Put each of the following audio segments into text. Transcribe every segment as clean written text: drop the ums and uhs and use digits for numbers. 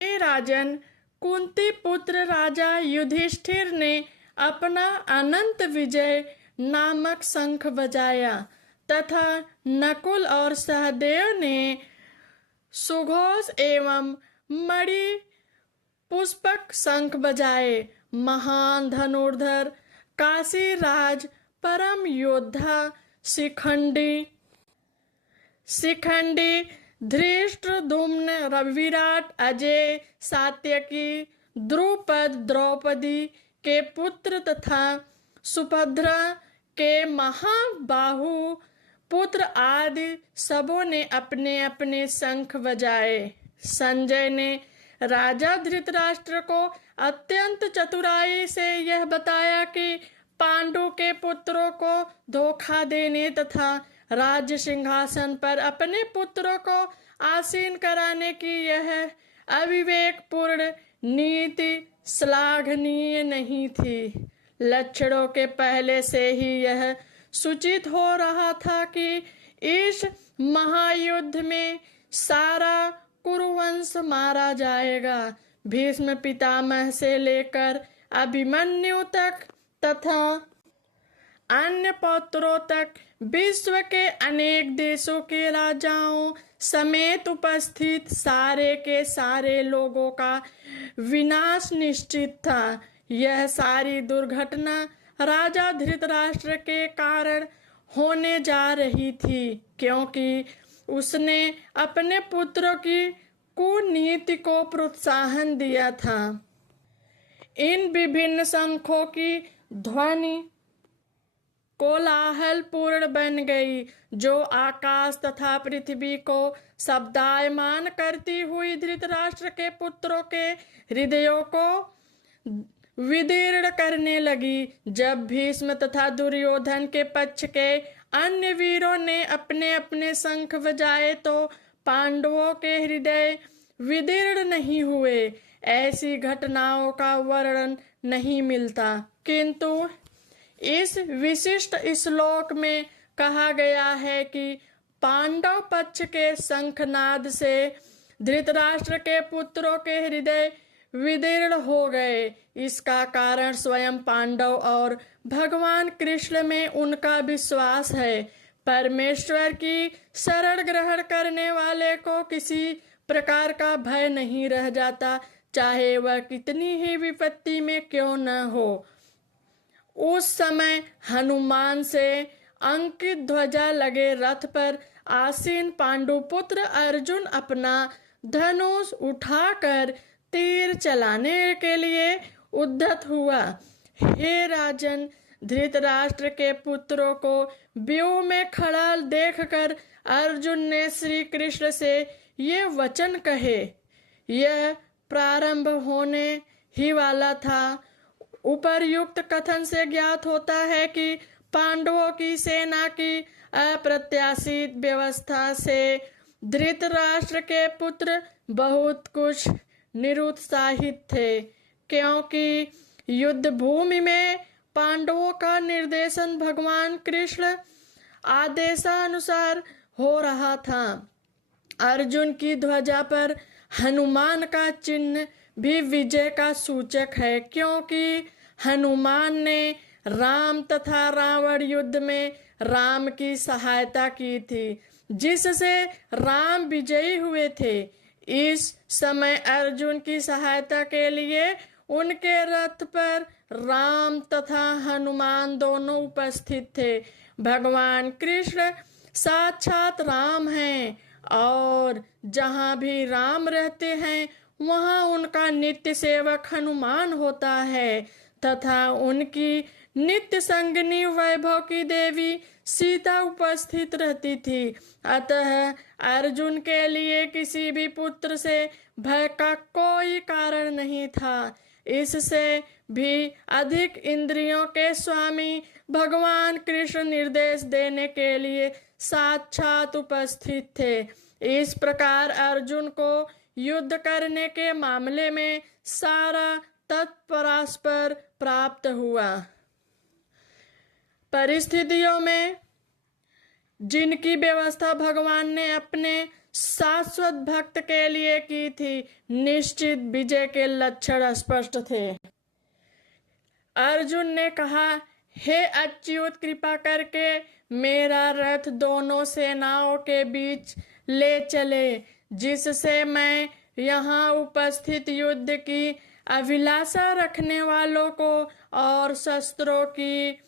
हे राजन, कुंती पुत्र राजा युधिष्ठिर ने अपना अनंत विजय नामक शंख बजाया तथा नकुल और सहदेव ने सुघोष एवं मणि पुष्पक शंख बजाए। महान धनुर्धर काशीराज परम योद्धा शिखंडी धृष्टद्युम्न विराट अजय सात्यकी द्रुपद द्रौपदी के पुत्र तथा सुभद्रा के महाबाहु पुत्र आदि सबों ने अपने अपने शंख बजाए। संजय ने राजा धृतराष्ट्र को अत्यंत चतुराई से यह बताया कि पांडु के पुत्रों को धोखा देने तथा राज्य सिंहासन पर अपने पुत्रों को आसीन कराने की यह अविवेकपूर्ण नीति श्लाघनीय नहीं थी। लक्षणों के पहले से ही यह सूचित हो रहा था कि इस महायुद्ध में सारा कुरुवंश मारा जाएगा। भीष्म पितामह से लेकर अभिमन्यु तक तथा अन्य पौत्रों तक विश्व के अनेक देशों के राजाओं समेत उपस्थित सारे के सारे लोगों का विनाश निश्चित था। यह सारी दुर्घटना राजा धृतराष्ट्र के कारण होने जा रही थी, क्योंकि उसने अपने पुत्रों की कुनीति को प्रोत्साहन दिया था। इन विभिन्न शंखों की ध्वनि कोलाहल पूर्ण बन गई, जो आकाश तथा पृथ्वी को शब्दायमान करती हुई धृतराष्ट्र के पुत्रों के हृदयों को विदीर्ण करने लगी। जब भीष्म तथा दुर्योधन के पक्ष के अन्य वीरों ने अपने अपने शंख बजाए तो पांडवों के हृदय विदीर्ण नहीं हुए। ऐसी घटनाओं का वर्णन नहीं मिलता, किंतु इस विशिष्ट श्लोक में कहा गया है कि पांडव पक्ष के शंखनाद से धृतराष्ट्र के पुत्रों के हृदय विदीर्ण हो गए। इसका कारण स्वयं पांडव और भगवान कृष्ण में उनका विश्वास है। परमेश्वर की शरण ग्रहण करने वाले को किसी प्रकार का भय नहीं रह जाता, चाहे वह कितनी ही विपत्ति में क्यों न हो। उस समय हनुमान से अंकित ध्वजा लगे रथ पर आसीन पांडुपुत्र अर्जुन अपना धनुष उठाकर तीर चलाने के लिए उद्यत हुआ। हे राजन, धृतराष्ट्र के पुत्रों को व्यूह में खड़ा देखकर अर्जुन ने श्री कृष्ण से ये वचन कहे। यह प्रारंभ होने ही वाला था। उपर्युक्त कथन से ज्ञात होता है कि पांडवों की सेना की अप्रत्याशित व्यवस्था से धृतराष्ट्र के पुत्र बहुत कुछ निरुत्साहित थे, क्योंकि युद्ध भूमि में पांडवों का निर्देशन भगवान कृष्ण आदेशानुसार हो रहा था। अर्जुन की ध्वजा पर हनुमान का चिन्ह भी विजय का सूचक है, क्योंकि हनुमान ने राम तथा रावण युद्ध में राम की सहायता की थी, जिससे राम विजयी हुए थे। इस समय अर्जुन की सहायता के लिए उनके रथ पर राम तथा हनुमान दोनों उपस्थित थे। भगवान कृष्ण साक्षात राम हैं और जहाँ भी राम रहते हैं वहाँ उनका नित्य सेवक हनुमान होता है तथा उनकी नित्य संगिनी वैभव की देवी सीता उपस्थित रहती थी। अतः अर्जुन के लिए किसी भी पुत्र से भय का कोई कारण नहीं था। इससे भी अधिक इंद्रियों के स्वामी भगवान कृष्ण निर्देश देने के लिए साक्षात उपस्थित थे। इस प्रकार अर्जुन को युद्ध करने के मामले में सारा तत्परास्पर प्राप्त हुआ। परिस्थितियों में जिनकी व्यवस्था भगवान ने अपने शाश्वत भक्त के लिए की थी। निश्चित विजय के लक्षण स्पष्ट थे। अर्जुन ने कहा, हे अच्युत, कृपा करके मेरा रथ दोनों सेनाओं के बीच ले चले, जिससे मैं यहाँ उपस्थित युद्ध की अभिलाषा रखने वालों को और शस्त्रों की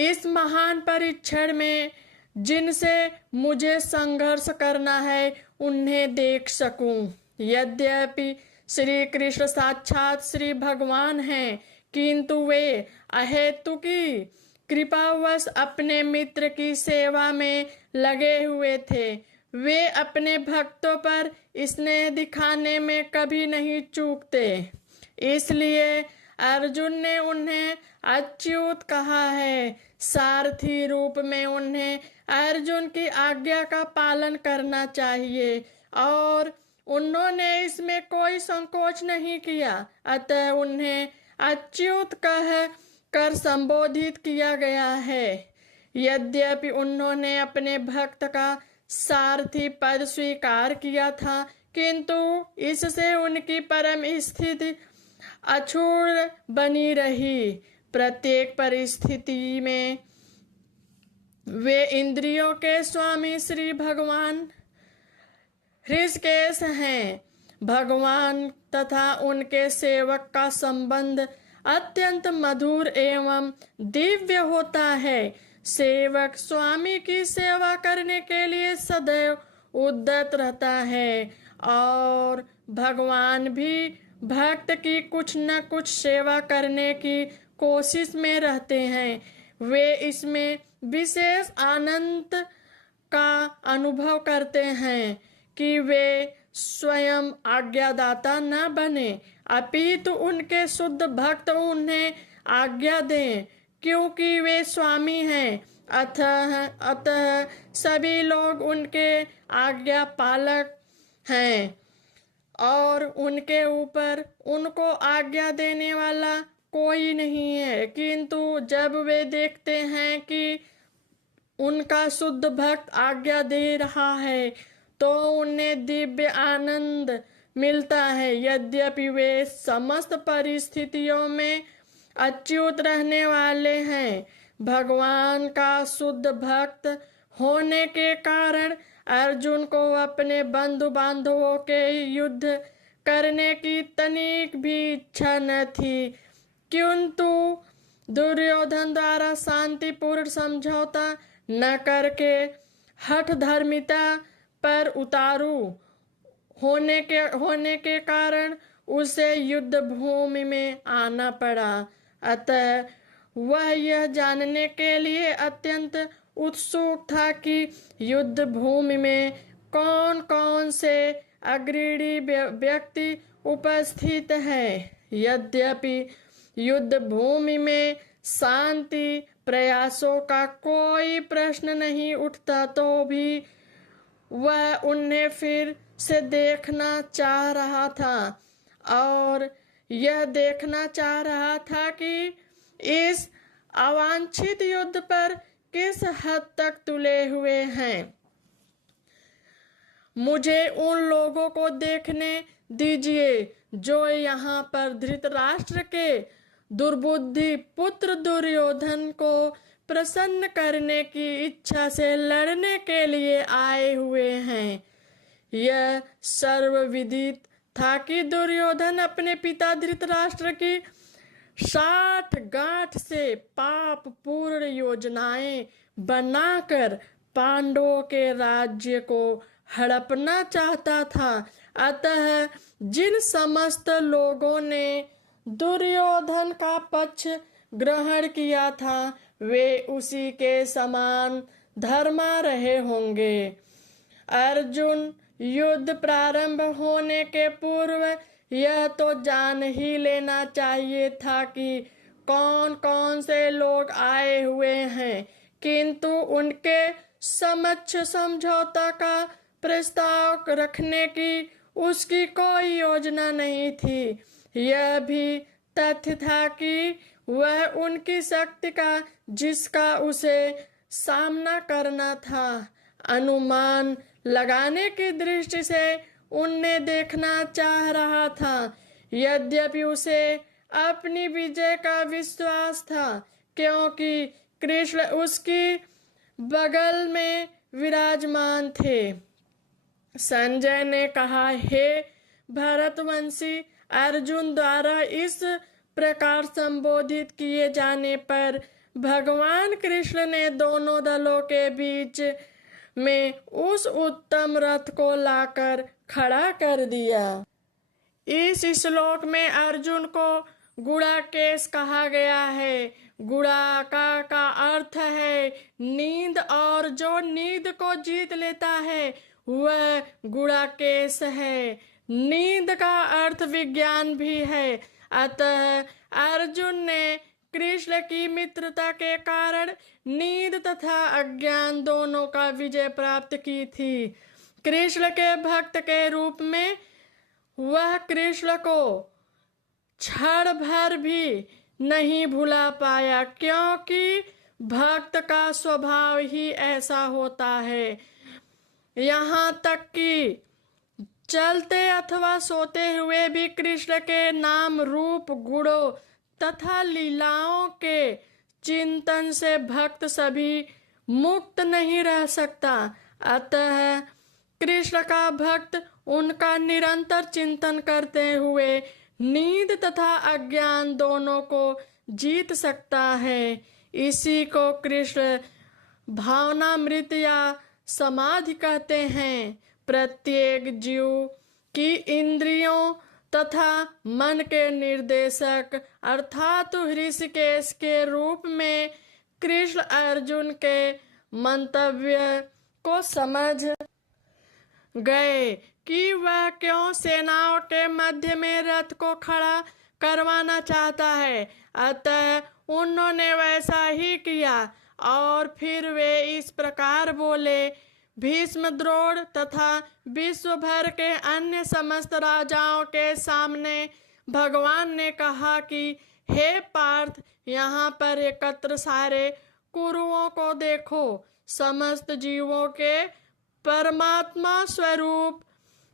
इस महान परीक्षण में जिनसे मुझे संघर्ष करना है उन्हें देख सकूं। यद्यपि श्री कृष्ण साक्षात श्री भगवान हैं, किंतु वे अहेतुकी कृपावश अपने मित्र की सेवा में लगे हुए थे। वे अपने भक्तों पर स्नेह दिखाने में कभी नहीं चूकते। इसलिए अर्जुन ने उन्हें अच्युत कहा है। सारथी रूप में उन्हें अर्जुन की आज्ञा का पालन करना चाहिए और उन्होंने इसमें कोई संकोच नहीं किया। अतः उन्हें अच्युत कह कर संबोधित किया गया है। यद्यपि उन्होंने अपने भक्त का सारथी पद स्वीकार किया था, किंतु इससे उनकी परम स्थिति अक्षुण्ण बनी रही। प्रत्येक परिस्थिति में वे इंद्रियों के स्वामी श्री भगवान ऋषिकेश हैं। भगवान तथा उनके सेवक का संबंध अत्यंत मधुर एवं दिव्य होता है। सेवक स्वामी की सेवा करने के लिए सदैव उद्यत रहता है और भगवान भी भक्त की कुछ न कुछ सेवा करने की कोशिश में रहते हैं। वे इसमें विशेष आनंद का अनुभव करते हैं कि वे स्वयं आज्ञादाता न बने, अपितु उनके शुद्ध भक्त उन्हें आज्ञा दें, क्योंकि वे स्वामी हैं। अतः सभी लोग उनके आज्ञा पालक हैं और उनके ऊपर उनको आज्ञा देने वाला कोई नहीं है। किंतु जब वे देखते हैं कि उनका शुद्ध भक्त आज्ञा दे रहा है तो उन्हें दिव्य आनंद मिलता है। यद्यपि वे समस्त परिस्थितियों में अच्युत रहने वाले हैं, भगवान का शुद्ध भक्त होने के कारण अर्जुन को अपने बंधु बांधवों के युद्ध करने की तनिक भी इच्छा न थी। किंतु दुर्योधन द्वारा शांतिपूर्ण समझौता न करके हठ धर्मिता पर उतारू होने के कारण उसे युद्ध भूमि में आना पड़ा। अतः वह यह जानने के लिए अत्यंत उत्सुक था कि युद्ध भूमि में कौन कौन से अग्रणी व्यक्ति उपस्थित हैं। यद्यपि युद्ध भूमि में शांति प्रयासों का कोई प्रश्न नहीं उठता, तो भी वह उन्हें फिर से देखना चाह रहा था और यह देखना चाह रहा था कि इस अवांछित युद्ध पर किस हद तक तुले हुए हैं। मुझे उन लोगों को देखने दीजिए जो यहाँ पर धृतराष्ट्र के दुर्बुद्धि पुत्र दुर्योधन को प्रसन्न करने की इच्छा से लड़ने के लिए आए हुए हैं। यह सर्वविदित था कि दुर्योधन अपने पिता धृतराष्ट्र की 60 गांठ से पाप पूर्ण योजनाएं बनाकर पांडवों के राज्य को हड़पना चाहता था। अतः जिन समस्त लोगों ने दुर्योधन का पक्ष ग्रहण किया था वे उसी के समान धर्मा रहे होंगे। अर्जुन युद्ध प्रारंभ होने के पूर्व यह तो जान ही लेना चाहिए था कि कौन कौन से लोग आए हुए हैं, किंतु उनके समक्ष समझौता का प्रस्ताव रखने की उसकी कोई योजना नहीं थी। यह भी तथ्य था कि वह उनकी शक्ति का जिसका उसे सामना करना था अनुमान लगाने की दृष्टि से उन्हें देखना चाह रहा था। यद्यपि उसे अपनी विजय का विश्वास था, क्योंकि कृष्ण उसकी बगल में विराजमान थे। संजय ने कहा, हे भरतवंशी, अर्जुन द्वारा इस प्रकार संबोधित किए जाने पर भगवान कृष्ण ने दोनों दलों के बीच में उस उत्तम रथ को लाकर खड़ा कर दिया। इस श्लोक में अर्जुन को गुड़ाकेश कहा गया है। गुड़ाका का अर्थ है नींद, और जो नींद को जीत लेता है वह गुड़ाकेश है। नींद का अर्थ विज्ञान भी है। अतः अर्जुन ने कृष्ण की मित्रता के कारण नींद तथा अज्ञान दोनों का विजय प्राप्त की थी। कृष्ण के भक्त के रूप में वह कृष्ण को क्षण भर भी नहीं भुला पाया, क्योंकि भक्त का स्वभाव ही ऐसा होता है। यहाँ तक कि चलते अथवा सोते हुए भी कृष्ण के नाम, रूप, गुणों तथा लीलाओं के चिंतन से भक्त सभी मुक्त नहीं रह सकता। अतः कृष्ण का भक्त उनका निरंतर चिंतन करते हुए नींद तथा अज्ञान दोनों को जीत सकता है। इसी को कृष्ण भावनामृत या समाधि कहते हैं। प्रत्येक जीव की इंद्रियों तथा मन के निर्देशक अर्थात ऋषिकेश के रूप में कृष्ण अर्जुन के मंतव्य को समझ गए कि वह क्यों सेनाओं के मध्य में रथ को खड़ा करवाना चाहता है। अतः उन्होंने वैसा ही किया और फिर वे इस प्रकार बोले, भीष्म, द्रोण तथा विश्व भर के अन्य समस्त राजाओं के सामने भगवान ने कहा कि हे पार्थ, यहाँ पर एकत्र सारे कुरुओं को देखो। समस्त जीवों के परमात्मा स्वरूप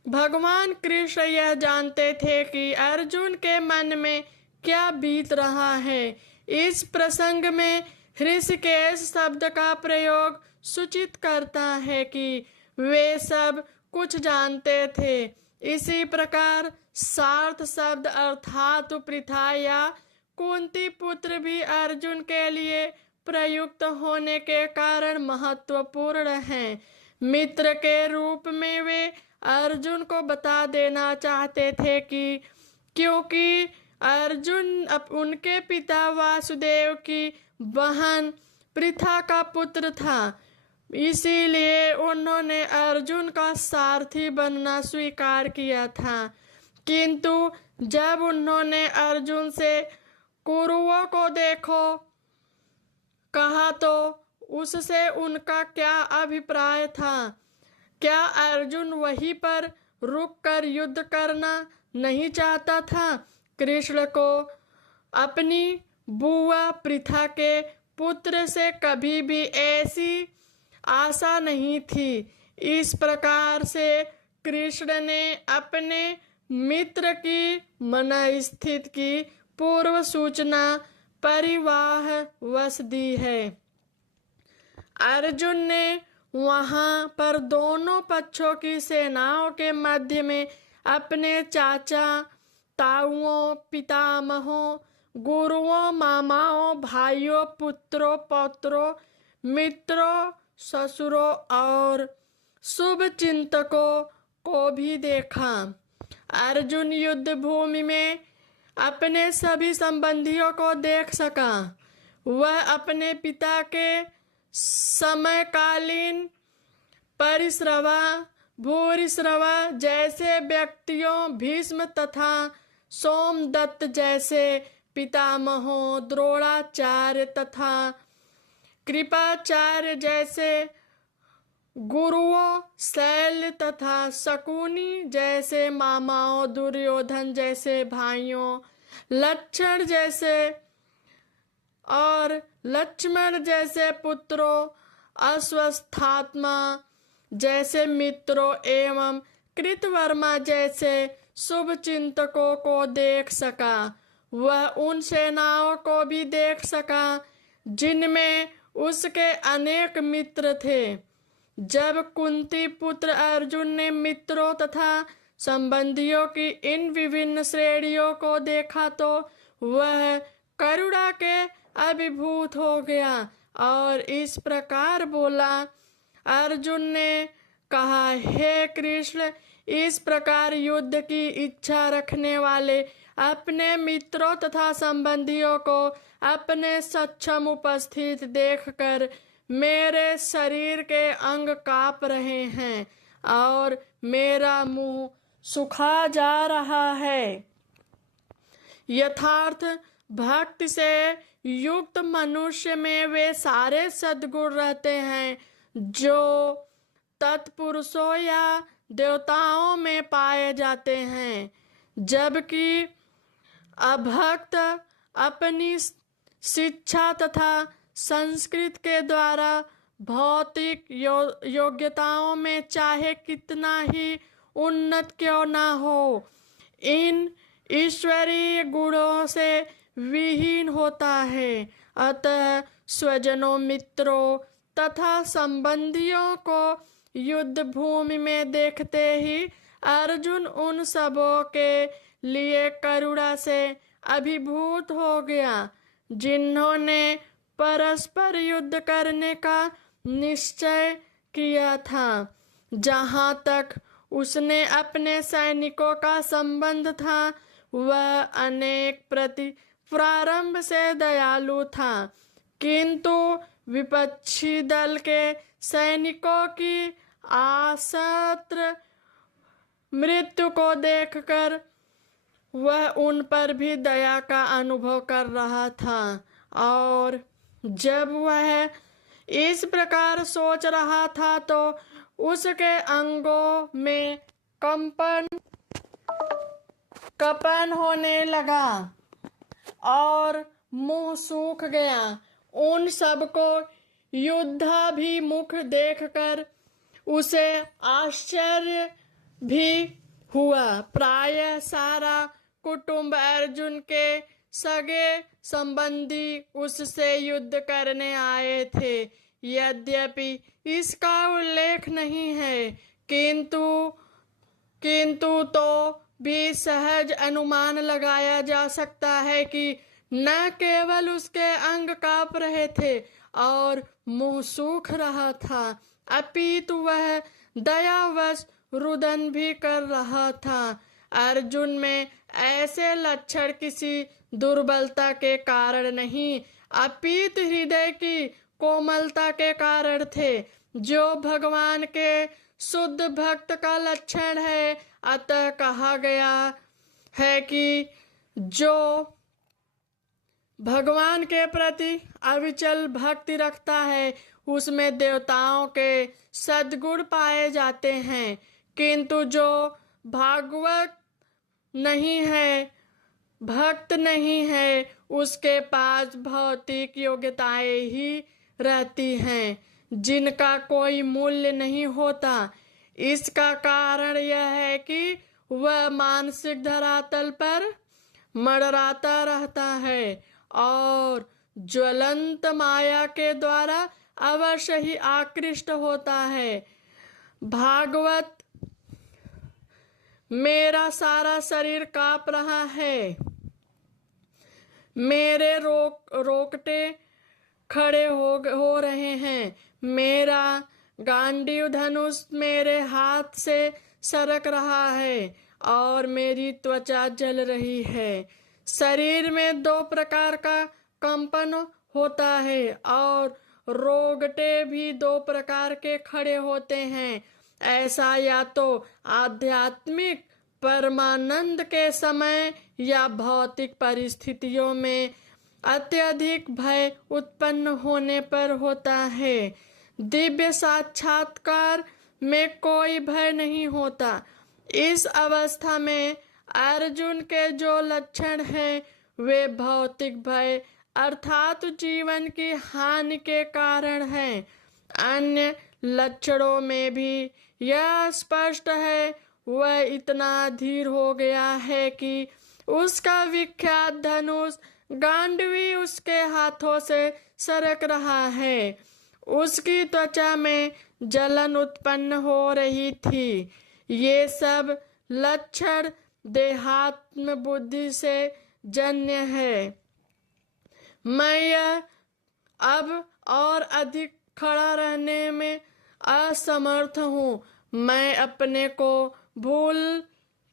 भगवान कृष्ण यह जानते थे कि अर्जुन के मन में क्या बीत रहा है। इस प्रसंग में ऋषिकेश शब्द का प्रयोग सूचित करता है कि वे सब कुछ जानते थे। इसी प्रकार सार्थ शब्द अर्थात पृथा या कुंती पुत्र भी अर्जुन के लिए प्रयुक्त होने के कारण महत्वपूर्ण हैं। मित्र के रूप में वे अर्जुन को बता देना चाहते थे कि क्योंकि अर्जुन उनके पिता वासुदेव की बहन पृथा का पुत्र था, इसीलिए उन्होंने अर्जुन का सारथी बनना स्वीकार किया था। किंतु जब उन्होंने अर्जुन से कुरुओं को देखो कहा तो उससे उनका क्या अभिप्राय था? क्या अर्जुन वहीं पर रुककर युद्ध करना नहीं चाहता था? कृष्ण को अपनी बुआ पृथा के पुत्र से कभी भी ऐसी आशा नहीं थी। इस प्रकार से कृष्ण ने अपने मित्र की मनस्थिति की पूर्व सूचना परिवाह वश दी है। अर्जुन ने वहां पर दोनों पक्षों की सेनाओं के मध्य में अपने चाचा, ताऊओं, पितामहों, गुरुओं, मामाओं, भाइयों, पुत्रों, पौत्रों, मित्रों, ससुरों और शुभ चिंतकों को भी देखा। अर्जुन युद्ध भूमि में अपने सभी संबंधियों को देख सका। वह अपने पिता के समकालीन परिश्रवा, भूरिश्रवा जैसे व्यक्तियों, भीष्म तथा सोमदत्त जैसे पितामहों, द्रोणाचार्य तथा कृपाचार्य जैसे गुरुओं, शैल तथा शकुनी जैसे मामाओं, दुर्योधन जैसे भाइयों, लक्षण जैसे और लक्ष्मण जैसे पुत्रों, अश्वस्थात्मा, जैसे मित्रों एवं कृतवर्मा जैसे शुभ चिंतकों को देख सका, वह उन सेनाओं को भी देख सका जिनमें उसके अनेक मित्र थे। जब कुंती पुत्र अर्जुन ने मित्रों तथा संबंधियों की इन विभिन्न श्रेणियों को देखा तो वह करुणा के अभिभूत हो गया और इस प्रकार बोला। अर्जुन ने कहा, हे कृष्ण, इस प्रकार युद्ध की इच्छा रखने वाले अपने मित्रों तथा संबंधियों को अपने सक्षम उपस्थित देखकर मेरे शरीर के अंग कांप रहे हैं और मेरा मुंह सुखा जा रहा है। यथार्थ भक्ति से युक्त मनुष्य में वे सारे सद्गुण रहते हैं जो तत्पुरुषों या देवताओं में पाए जाते हैं, जबकि अभक्त अपनी शिक्षा तथा संस्कृत के द्वारा भौतिक योग्यताओं में चाहे कितना ही उन्नत क्यों ना हो, इन ईश्वरीय गुणों से विहीन होता है। अतः स्वजनों, मित्रों तथा संबंधियों को युद्ध भूमि में देखते ही अर्जुन उन सबों के लिए करुणा से अभिभूत हो गया जिन्होंने परस्पर युद्ध करने का निश्चय किया था। जहाँ तक उसने अपने सैनिकों का संबंध था, वह अनेक प्रति प्रारंभ से दयालु था, किंतु विपक्षी दल के सैनिकों की आसत्र मृत्यु को देखकर वह उन पर भी दया का अनुभव कर रहा था। और जब वह इस प्रकार सोच रहा था तो उसके अंगों में कंपन होने लगा और मुंह सूख गया। उन सबको युद्धाभिमुख देखकर उसे आश्चर्य भी हुआ। प्रायः सारा कुटुंब अर्जुन के सगे संबंधी उससे युद्ध करने आए थे। यद्यपि इसका उल्लेख नहीं है, किंतु तो भी सहज अनुमान लगाया जा सकता है कि न केवल उसके अंग कांप रहे थे और मुंह सूख रहा था, अपितु वह दयावश रुदन भी कर रहा था। अर्जुन में ऐसे लक्षण किसी दुर्बलता के कारण नहीं, अपितु हृदय की कोमलता के कारण थे, जो भगवान के शुद्ध भक्त का लक्षण है। अतः कहा गया है कि जो भगवान के प्रति अविचल भक्ति रखता है उसमें देवताओं के सद्गुण पाए जाते हैं, किंतु जो भागवत नहीं है, भक्त नहीं है, उसके पास भौतिक योग्यताएं ही रहती हैं जिनका कोई मूल्य नहीं होता। इसका कारण यह है कि वह मानसिक धरातल पर मड़राता रहता है और ज्वलंत माया के द्वारा अवश्य ही आकृष्ट होता है। भागवत, मेरा सारा शरीर कांप रहा है, मेरे रोकटे खड़े हो रहे हैं, मेरा गांडीव धनुष मेरे हाथ से सरक रहा है और मेरी त्वचा जल रही है। शरीर में 2 प्रकार का कंपन होता है और रोगटे भी 2 प्रकार के खड़े होते हैं। ऐसा या तो आध्यात्मिक परमानंद के समय या भौतिक परिस्थितियों में अत्यधिक भय उत्पन्न होने पर होता है। दिव्य साक्षात्कार में कोई भय नहीं होता। इस अवस्था में अर्जुन के जो लक्षण हैं वे भौतिक भय अर्थात जीवन की हानि के कारण हैं। अन्य लक्षणों में भी यह स्पष्ट है। वह इतना धीर हो गया है कि उसका विख्यात धनुष गांडवी उसके हाथों से सरक रहा है। उसकी त्वचा में जलन उत्पन्न हो रही थी। ये सब लक्षण देहात्म बुद्धि से जन्य है। मैं यह अब और अधिक खड़ा रहने में असमर्थ हूँ। मैं अपने को भूल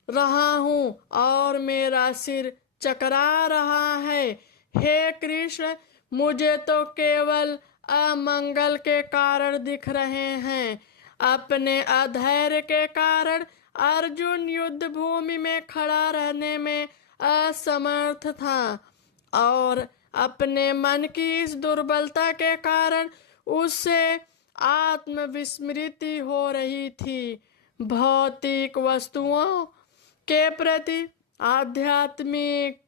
रहा हूँ और मेरा सिर चकरा रहा है। हे कृष्ण, मुझे तो केवल अमंगल के कारण दिख रहे हैं। अपने अधैर्य के कारण अर्जुन युद्ध भूमि में खड़ा रहने में असमर्थ था और अपने मन की इस दुर्बलता के कारण उससे आत्मविस्मृति हो रही थी। भौतिक वस्तुओं के प्रति आध्यात्मिक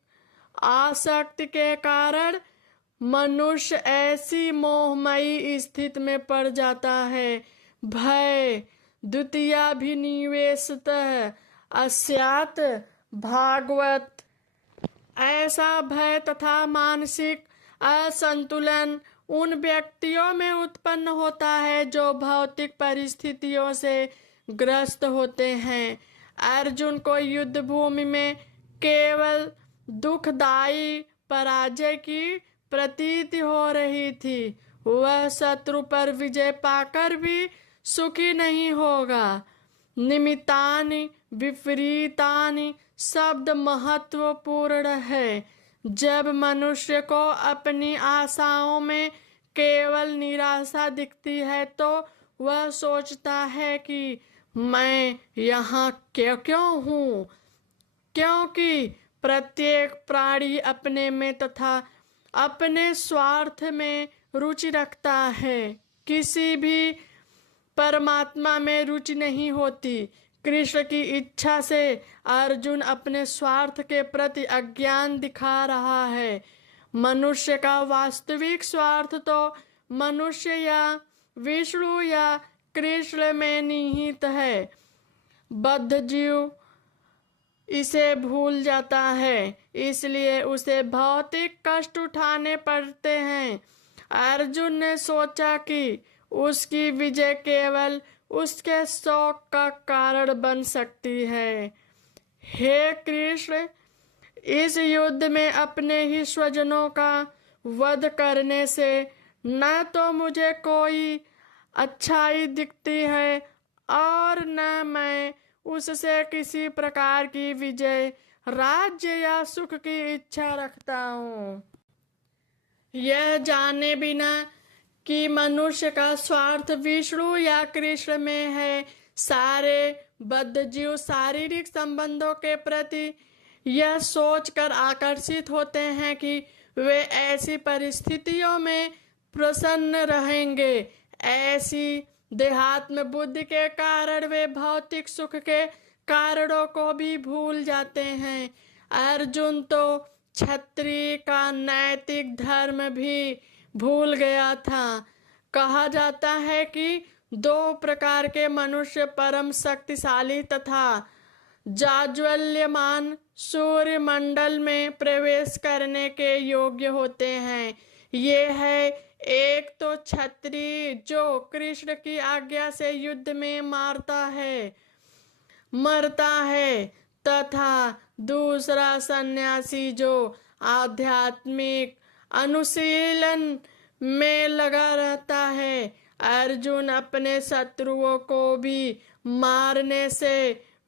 आसक्ति के कारण मनुष्य ऐसी मोहमयी स्थिति में पड़ जाता है। भय द्वितीयाभिनिवेशतः अस्यात् भागवत। ऐसा भय तथा मानसिक असंतुलन उन व्यक्तियों में उत्पन्न होता है जो भौतिक परिस्थितियों से ग्रस्त होते हैं। अर्जुन को युद्ध भूमि में केवल दुखदायी पराजय की प्रतीति हो रही थी। वह शत्रु पर विजय पाकर भी सुखी नहीं होगा। निमित्तानि विपरीतानि शब्द महत्वपूर्ण है। जब मनुष्य को अपनी आशाओं में केवल निराशा दिखती है तो वह सोचता है कि मैं यहाँ क्यों हूँ, क्योंकि प्रत्येक प्राणी अपने में तथा अपने स्वार्थ में रुचि रखता है। किसी भी परमात्मा में रुचि नहीं होती। कृष्ण की इच्छा से अर्जुन अपने स्वार्थ के प्रति अज्ञान दिखा रहा है। मनुष्य का वास्तविक स्वार्थ तो मनुष्य या विष्णु या कृष्ण में निहित है। बद्ध जीव इसे भूल जाता है, इसलिए उसे भौतिक कष्ट उठाने पड़ते हैं। अर्जुन ने सोचा कि उसकी विजय केवल उसके शौक का कारण बन सकती है। हे कृष्ण, इस युद्ध में अपने ही स्वजनों का वध करने से न तो मुझे कोई अच्छाई दिखती है और न मैं उससे किसी प्रकार की विजय, राज्य या सुख की इच्छा रखता हूँ। यह जाने बिना कि मनुष्य का स्वार्थ विष्णु या कृष्ण में है, सारे बद्ध जीव शारीरिक संबंधों के प्रति यह सोचकर आकर्षित होते हैं कि वे ऐसी परिस्थितियों में प्रसन्न रहेंगे। ऐसी देहात्म बुद्धि के कारण वे भौतिक सुख के कारणों को भी भूल जाते हैं। अर्जुन तो क्षत्रिय का नैतिक धर्म भी भूल गया था। कहा जाता है कि दो प्रकार के मनुष्य परम शक्तिशाली तथा जाज्वल्यमान सूर्य मंडल में प्रवेश करने के योग्य होते हैं। ये है, एक तो क्षत्रिय जो कृष्ण की आज्ञा से युद्ध में मरता है तथा दूसरा सन्यासी जो आध्यात्मिक अनुशीलन में लगा रहता है। अर्जुन अपने शत्रुओं को भी मारने से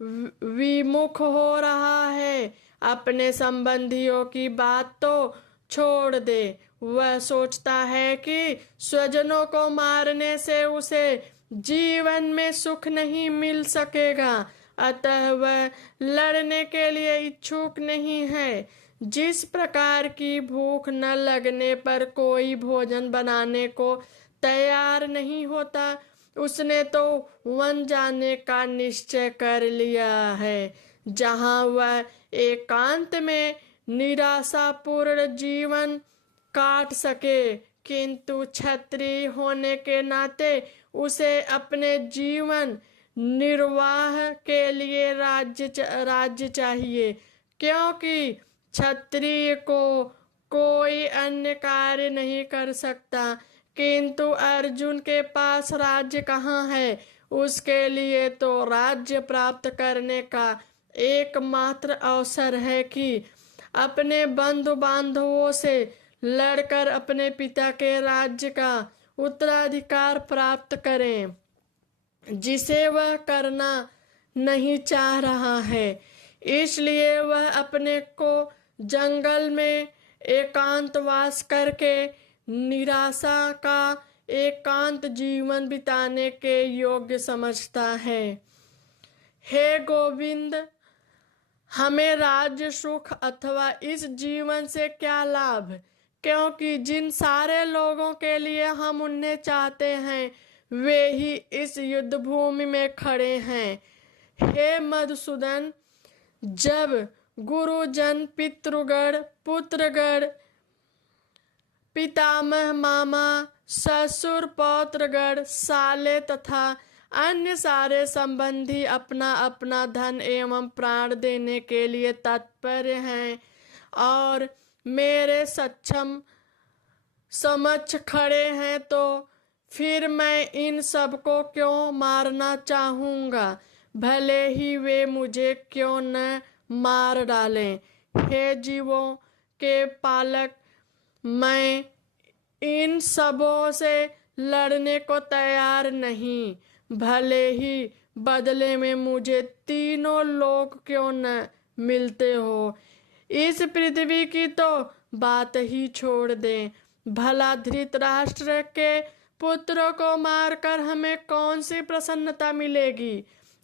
विमुख हो रहा है। अपने संबंधियों की बात तो छोड़ दे, वह सोचता है कि स्वजनों को मारने से उसे जीवन में सुख नहीं मिल सकेगा, अतः वह लड़ने के लिए इच्छुक नहीं है। जिस प्रकार की भूख न लगने पर कोई भोजन बनाने को तैयार नहीं होता, उसने तो वन जाने का निश्चय कर लिया है, जहाँ वह एकांत में निराशापूर्ण जीवन काट सके। किंतु क्षत्रिय होने के नाते उसे अपने जीवन निर्वाह के लिए राज्य चाहिए, क्योंकि क्षत्रिय को कोई अन्य कार्य नहीं कर सकता। किंतु अर्जुन के पास राज्य कहाँ है? उसके लिए तो राज्य प्राप्त करने का एकमात्र अवसर है कि अपने बंधु बांधवों से लड़कर अपने पिता के राज्य का उत्तराधिकार प्राप्त करें, जिसे वह करना नहीं चाह रहा है। इसलिए वह अपने को जंगल में एकांतवास करके निराशा का एकांत जीवन बिताने के योग्य समझता है। हे गोविंद, हमें राज्य सुख अथवा इस जीवन से क्या लाभ, क्योंकि जिन सारे लोगों के लिए हम उन्हें चाहते हैं वे ही इस युद्ध भूमि में खड़े हैं। हे मधुसूदन, जब गुरुजन, पितृगण, पुत्रगण, पितामह, मामा, ससुर, पौत्रगण, साले तथा अन्य सारे संबंधी अपना अपना धन एवं प्राण देने के लिए तत्पर हैं और मेरे समक्ष खड़े हैं, तो फिर मैं इन सबको क्यों मारना चाहूँगा, भले ही वे मुझे क्यों न मार डालें। हे जीवों के पालक, मैं इन सबों से लड़ने को तैयार नहीं, भले ही बदले में मुझे तीनों लोग क्यों न मिलते हो। इस पृथ्वी की तो बात ही छोड़ दें, भला धृतराष्ट्र के पुत्रों को मारकर हमें कौन सी प्रसन्नता मिलेगी।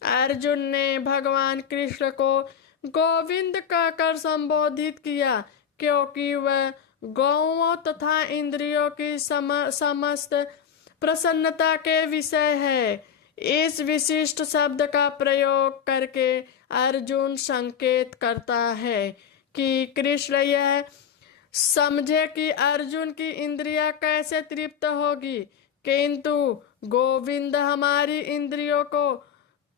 अर्जुन ने भगवान कृष्ण को गोविंद कहकर संबोधित किया, क्योंकि वह गौओं तथा इंद्रियों की समस्त प्रसन्नता के विषय है। इस विशिष्ट शब्द का प्रयोग करके अर्जुन संकेत करता है कि कृष्ण यह समझे कि अर्जुन की इंद्रियां कैसे तृप्त होगी, किंतु गोविंद हमारी इंद्रियों को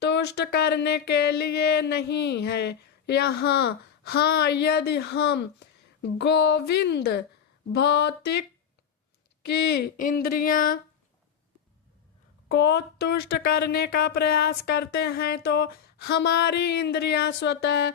तुष्ट करने के लिए नहीं है यहाँ। हाँ, यदि हम गोविंद भौतिक की इंद्रियां को तुष्ट करने का प्रयास करते हैं तो हमारी इंद्रियां स्वतः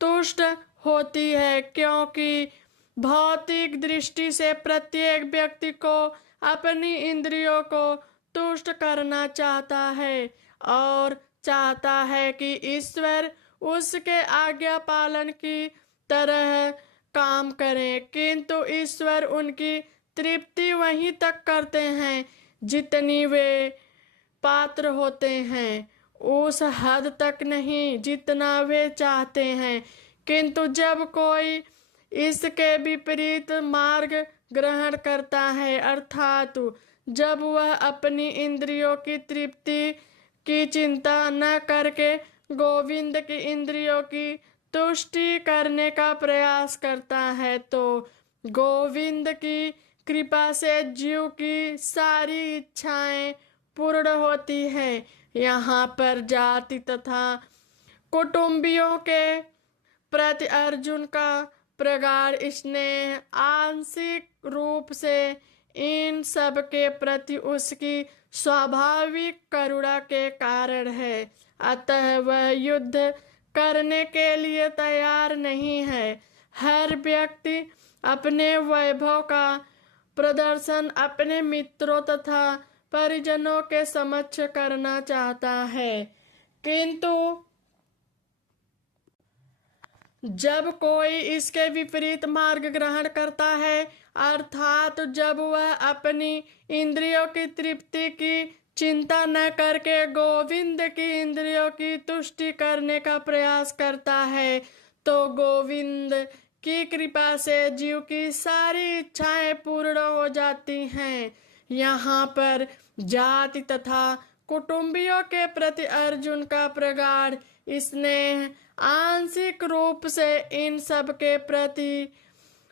तुष्ट होती है, क्योंकि भौतिक दृष्टि से प्रत्येक व्यक्ति को अपनी इंद्रियों को तुष्ट करना चाहता है और चाहता है कि ईश्वर उसके आज्ञा पालन की तरह काम करें, किंतु ईश्वर उनकी तृप्ति वहीं तक करते हैं जितनी वे पात्र होते हैं, उस हद तक नहीं जितना वे चाहते हैं। किंतु जब कोई इसके विपरीत मार्ग ग्रहण करता है, अर्थात जब वह अपनी इंद्रियों की तृप्ति की चिंता न करके गोविंद की इंद्रियों की तुष्टि करने का प्रयास करता है, तो गोविंद की कृपा से जीव की सारी इच्छाएं पूर्ण होती हैं। यहाँ पर जाति तथा कुटुंबियों के प्रति अर्जुन का प्रगाढ़ स्नेह आंशिक रूप से इन सब के प्रति उसकी स्वाभाविक करुणा के कारण है, अतः वह युद्ध करने के लिए तैयार नहीं है। हर व्यक्ति अपने वैभव का प्रदर्शन अपने मित्रों तथा परिजनों के समक्ष करना चाहता है, किंतु जब कोई इसके विपरीत मार्ग ग्रहण करता है, अर्थात जब वह अपनी इंद्रियों की तृप्ति की चिंता न करके गोविंद की इंद्रियों की तुष्टि करने का प्रयास करता है, तो गोविंद की कृपा से जीव की सारी इच्छाएं पूर्ण हो जाती हैं। यहाँ पर जाति तथा कुटुंबियों के प्रति अर्जुन का प्रगाढ़ स्नेह आंशिक रूप से इन सब के प्रति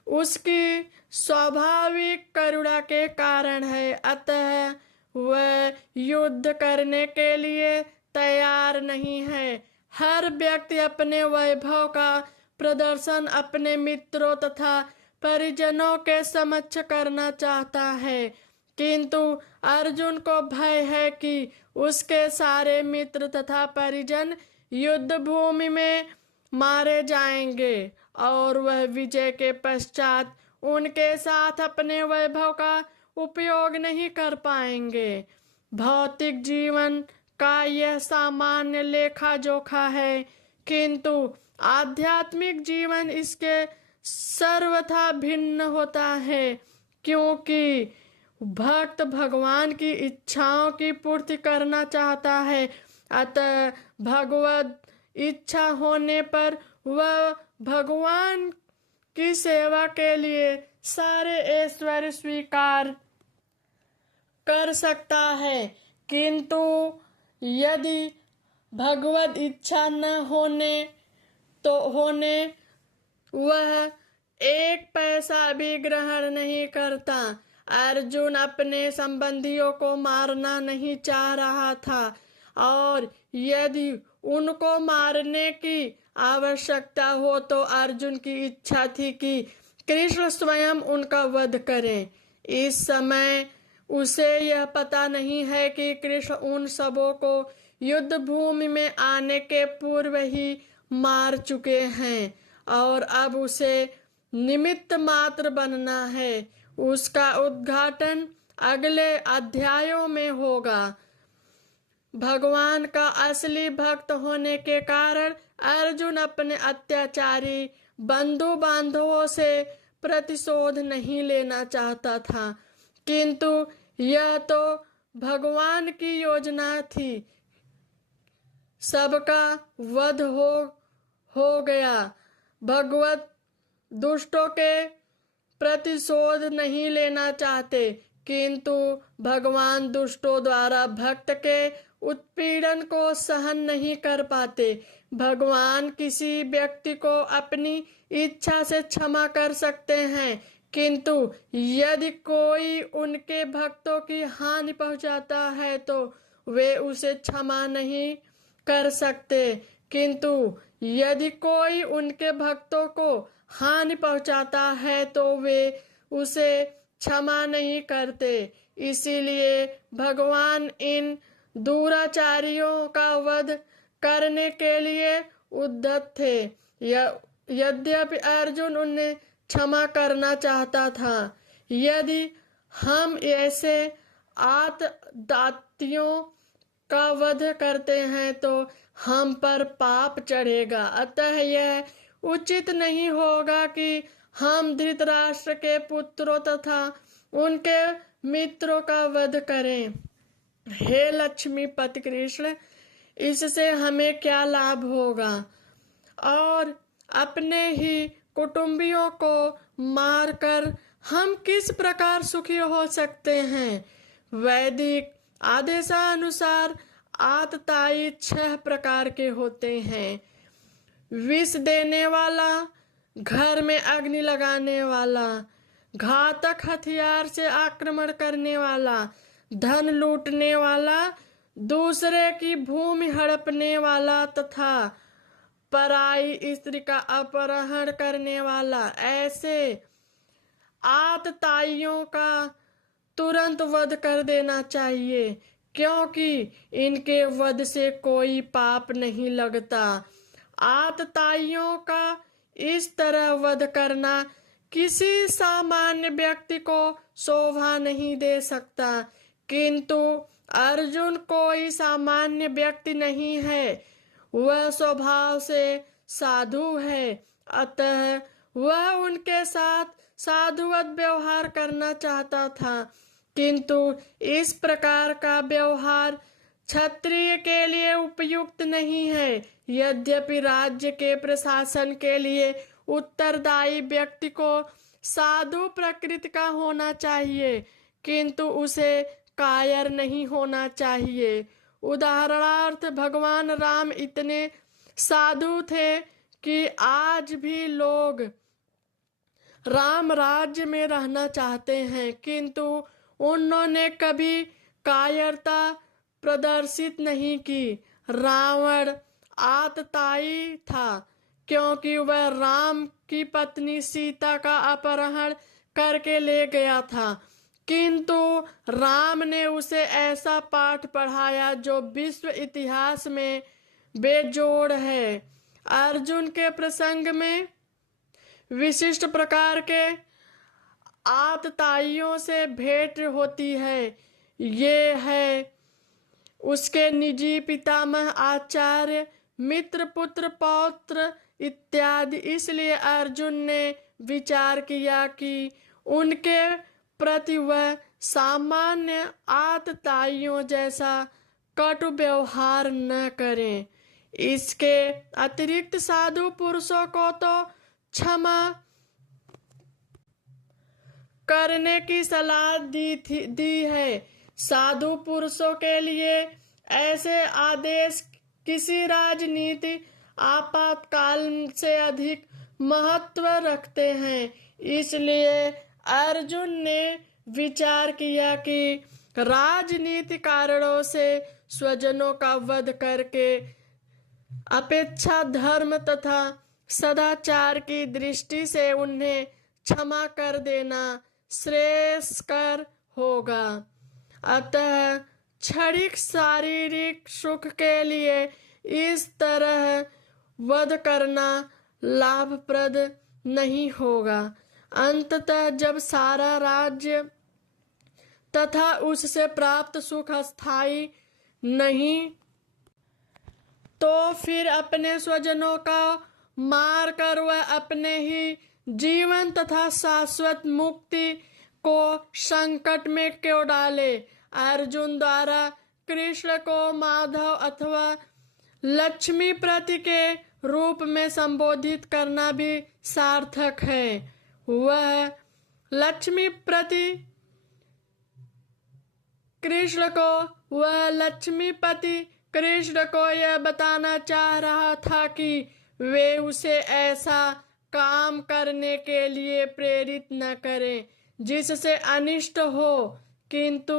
उसकी स्वाभाविक करुणा के कारण है, अतः वह युद्ध करने के लिए तैयार नहीं है। हर व्यक्ति अपने वैभव का प्रदर्शन अपने मित्रों तथा परिजनों के समक्ष करना चाहता है, किंतु अर्जुन को भय है कि उसके सारे मित्र तथा परिजन युद्ध भूमि में मारे जाएंगे और वह विजय के पश्चात उनके साथ अपने वैभव का उपयोग नहीं कर पाएंगे। भौतिक जीवन का यह सामान्य लेखा जोखा है, किंतु आध्यात्मिक जीवन इसके सर्वथा भिन्न होता है, क्योंकि भक्त भगवान की इच्छाओं की पूर्ति करना चाहता है। अतः भगवत इच्छा होने पर वह भगवान की सेवा के लिए सारे ऐश्वर्य स्वीकार कर सकता है, किंतु यदि भगवत इच्छा न होने वह एक पैसा भी ग्रहण नहीं करता। अर्जुन अपने संबंधियों को मारना नहीं चाह रहा था, और यदि उनको मारने की आवश्यकता हो तो अर्जुन की इच्छा थी कि कृष्ण स्वयं उनका वध करें। इस समय उसे यह पता नहीं है कि कृष्ण उन सबों को युद्ध भूमि में आने के पूर्व ही मार चुके हैं और अब उसे निमित्त मात्र बनना है। उसका उद्घाटन अगले अध्यायों में होगा। भगवान का असली भक्त होने के कारण अर्जुन अपने अत्याचारी बंधु बांधवों से प्रतिशोध नहीं लेना चाहता था, किंतु यह तो भगवान की योजना थी। सबका वध हो गया। भगवत दुष्टों के प्रतिशोध नहीं लेना चाहते, किंतु भगवान दुष्टों द्वारा भक्त के उत्पीड़न को सहन नहीं कर पाते। भगवान किसी व्यक्ति को अपनी इच्छा से क्षमा कर सकते हैं, किंतु यदि कोई उनके भक्तों की हानि पहुंचाता है तो वे उसे क्षमा नहीं कर सकते। किंतु यदि कोई उनके भक्तों को हानि पहुंचाता है तो वे उसे क्षमा नहीं करते। इसीलिए भगवान इन दुराचारियों का वध करने के लिए उद्यत थे। यद्यपि अर्जुन उन्हें क्षमा करना चाहता था। यदि हम ऐसे आतताइयों का वध करते हैं तो हम पर पाप चढ़ेगा। अतः यह उचित नहीं होगा कि हम धृतराष्ट्र के पुत्रों तथा उनके मित्रों का वध करें। हे लक्ष्मीपति कृष्ण, इससे हमें क्या लाभ होगा और अपने ही कुटुंबियों को मारकर हम किस प्रकार सुखी हो सकते हैं। वैदिक आदेशानुसार आतताई 6 प्रकार के होते हैं। विष देने वाला, घर में अग्नि लगाने वाला, घातक हथियार से आक्रमण करने वाला, धन लूटने वाला, दूसरे की भूमि हड़पने वाला तथा पराई स्त्री का अपहरण करने वाला। ऐसे आतताइयों का तुरंत वध कर देना चाहिए, क्योंकि इनके वध से कोई पाप नहीं लगता। आतताइयों का इस तरह वध करना किसी सामान्य व्यक्ति को शोभा नहीं दे सकता, किंतु अर्जुन कोई सामान्य व्यक्ति नहीं है, वह स्वभाव से साधु है। अतः वह उनके साथ साधुवत व्यवहार करना चाहता था, किंतु इस प्रकार का व्यवहार क्षत्रिय के लिए उपयुक्त नहीं है। यद्यपि राज्य के प्रशासन के लिए उत्तरदायी व्यक्ति को साधु प्रकृति का होना चाहिए, किंतु उसे कायर नहीं होना चाहिए। उदाहरणार्थ भगवान राम इतने साधु थे कि आज भी लोग राम राज्य में रहना चाहते हैं, किंतु उन्होंने कभी कायरता प्रदर्शित नहीं की। रावण आततायी था क्योंकि वह राम की पत्नी सीता का अपहरण करके ले गया था, किंतु राम ने उसे ऐसा पाठ पढ़ाया जो विश्व इतिहास में बेजोड़ है। अर्जुन के प्रसंग में विशिष्ट प्रकार के आतताइयों से भेंट होती है। ये है उसके निजी पितामह, आचार्य, मित्र, पुत्र, पौत्र इत्यादि। इसलिए अर्जुन ने विचार किया कि उनके प्रति वह सामान्य आतताइयों जैसा कटु व्यवहार न करें। इसके अतिरिक्त साधु पुरुषों को तो क्षमा करने की सलाह दी है। साधु पुरुषों के लिए ऐसे आदेश किसी राजनीति आपातकाल से अधिक महत्व रखते हैं। इसलिए अर्जुन ने विचार किया कि राजनीति कारणों से स्वजनों का वध करके अपेक्षा धर्म तथा सदाचार की दृष्टि से उन्हें क्षमा कर देना श्रेयस्कर होगा। अतः क्षणिक शारीरिक सुख के लिए इस तरह वध करना लाभप्रद नहीं होगा। अंततः जब सारा राज्य तथा उससे प्राप्त सुख अस्थायी नहीं, तो फिर अपने स्वजनों का मार कर वह अपने ही जीवन तथा शाश्वत मुक्ति को संकट में क्यों डाले। अर्जुन द्वारा कृष्ण को माधव अथवा लक्ष्मीपति के रूप में संबोधित करना भी सार्थक है। वह लक्ष्मीपति कृष्ण को यह बताना चाह रहा था कि वे उसे ऐसा काम करने के लिए प्रेरित न करें जिससे अनिष्ट हो, किंतु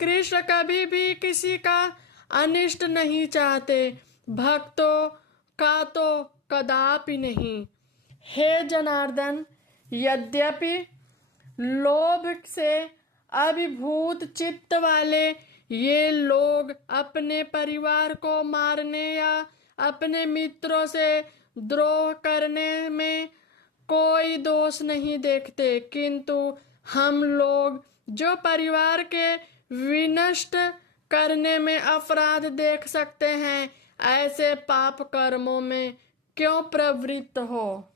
कृष्ण कभी भी किसी का अनिष्ट नहीं चाहते, भक्तों का तो कदापि नहीं। हे जनार्दन, यद्यपि लोभ से अभिभूत चित्त वाले ये लोग अपने परिवार को मारने या अपने मित्रों से द्रोह करने में कोई दोष नहीं देखते, किंतु हम लोग जो परिवार के विनष्ट करने में अपराध देख सकते हैं, ऐसे पाप कर्मों में क्यों प्रवृत्त हो।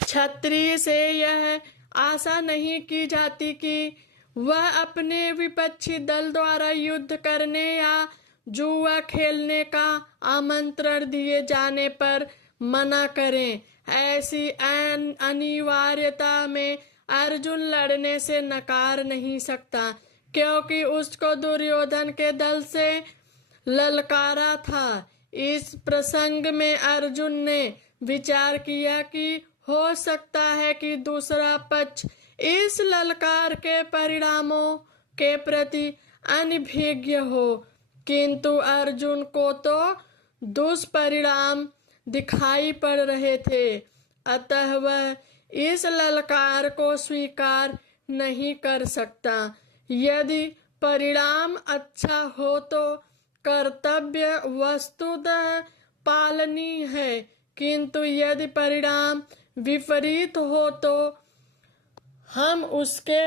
क्षत्रिय से यह आशा नहीं की जाती कि वह अपने विपक्षी दल द्वारा युद्ध करने या जुआ खेलने का आमंत्रण दिए जाने पर मना करें। ऐसी अनिवार्यता में अर्जुन लड़ने से नकार नहीं सकता, क्योंकि उसको दुर्योधन के दल से ललकारा था। इस प्रसंग में अर्जुन ने विचार किया कि हो सकता है कि दूसरा पक्ष इस ललकार के परिणामों के प्रति अनभिज्ञ हो, किंतु अर्जुन को तो दुष्परिणाम दिखाई पड़ रहे थे। अतः वह इस ललकार को स्वीकार नहीं कर सकता। यदि परिणाम अच्छा हो तो कर्तव्य वस्तुतः पालनीय है, किंतु यदि परिणाम विपरीत हो तो हम उसके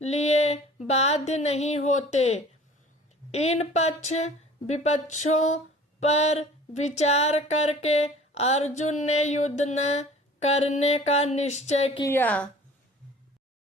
लिए बाध्य नहीं होते। इन पक्ष विपक्षों पर विचार करके अर्जुन ने युद्ध न करने का निश्चय किया।